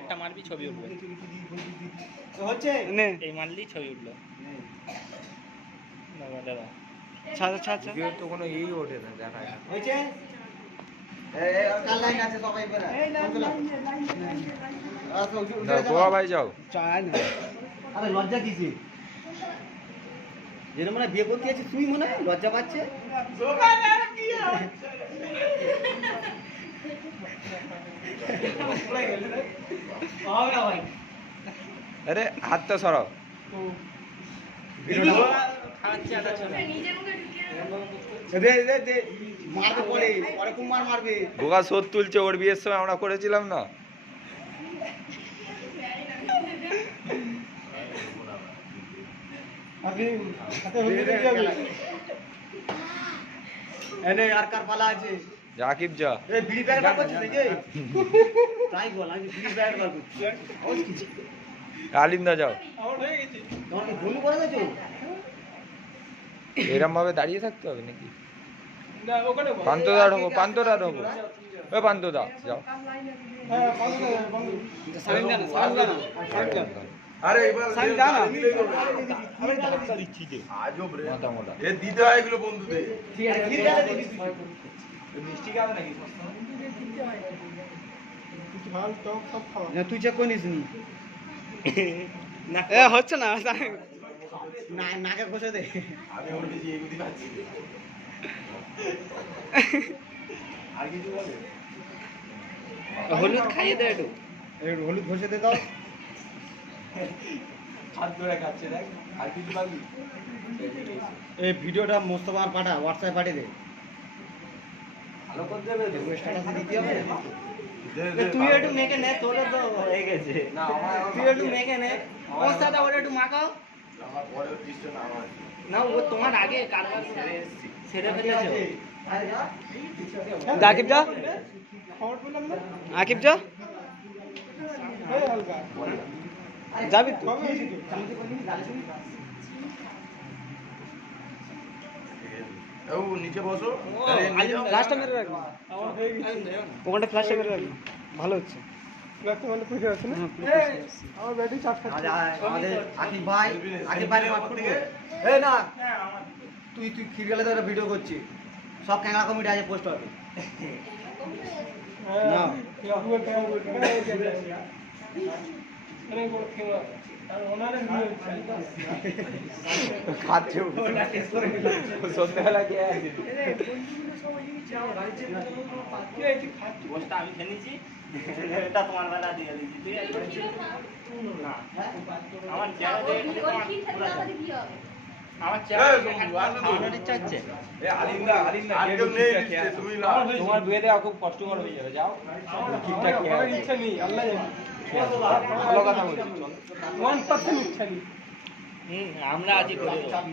একটা মারবি ছবি উঠবে হচ্ছে এই মারলি ছবি উঠলো দাদা ছাড়া ছাড়া তো কোনো এই ওঠে না দেখা যায় হয়েছে কাল লাইন আছে সবাই বেরা গোয়া ভাই যাও চায় না আরে লজ্জা কিসে যেন মনে বিয়ে করতে আছে তুই মনে হয় লজ্জা পাচ্ছে আরে হাতটা সরাও মারবে পরে পরে কুমার মারবে গোগা শোধ তুলছে ওর বিয়ের সময় আমরা করেছিলাম না এনে আর কার পালা আছে জাকিব যা এই বিড়ি প্যাকেট বার করছিস নাকি তাই বল আমি বিড়ি প্যাকেট বার করছি আলিন্দা যাও তোমার কি ভুল করে গেছো এরম ভাবে দাঁড়িয়ে থাকতে হবে নাকি পান্তদা ঢোকো পান্তদা ঢোকো ওই পান্তদা যাও আরে এবার আজব রে মাথা মোটা এ দিতে হয় এগুলো বন্ধুদের ঠিক আছে কি দাদা দিবি তুই চেক করে নিস নি হচ্ছে না নাকে ঘষে দে আমি ওর দিকে এগুলি পাচ্ছি আর কিছু বলে হলুদ খাইয়ে দে একটু হলুদ ঘষে দে দাও হাত ধরে খাচ্ছে দেখ আর কিছু পাবি এই ভিডিওটা মোস্তফার পাঠা হোয়াটসঅ্যাপে পাঠিয়ে দে ভালো করে দেবে তো স্ট্যাটাসে দিতে হবে তুই একটু মেখে নে তোরে তো হয়ে গেছে না আমার তুই একটু মেখে নে ওর সাথে ওটা একটু মাখাও আমার পরে দৃশ্য না আমার না ও তোমার আগে কারবার সেরে ফেলেছে আকিব যা আকিব যা যাবি তো ও নিচে বসো ফ্ল্যাশটা মেরে রাখবি ওখানটা ফ্ল্যাশটা মেরে রাখবি ভালো হচ্ছে আমাদের আকিব ভাই এই না তুই খির গেলে তো একটা ভিডিও করছিস সব ক্যাংলা কমিটি আছে পোস্ট হবে না খাচ্ছে সন্ধ্যাবেলা কে আছে বসটা আমি খেয়েছি এটা তোমার বেলা দিয়ে দিয়েছি তুই না আমার চেহারা দেখে আমার চেহারা খাওয়ানোর ইচ্ছা হচ্ছে আর কেউ নেই নিচে, তুমি লাও। তোমার বিয়ে দেওয়া খুব কষ্টকর হয়ে যাবে যাও ঠিকঠাক ইচ্ছা নেই আল্লাহ ভালো কথা বলছি চল 1% ইচ্ছা নেই আমরা আজই করে দেবো চাবি।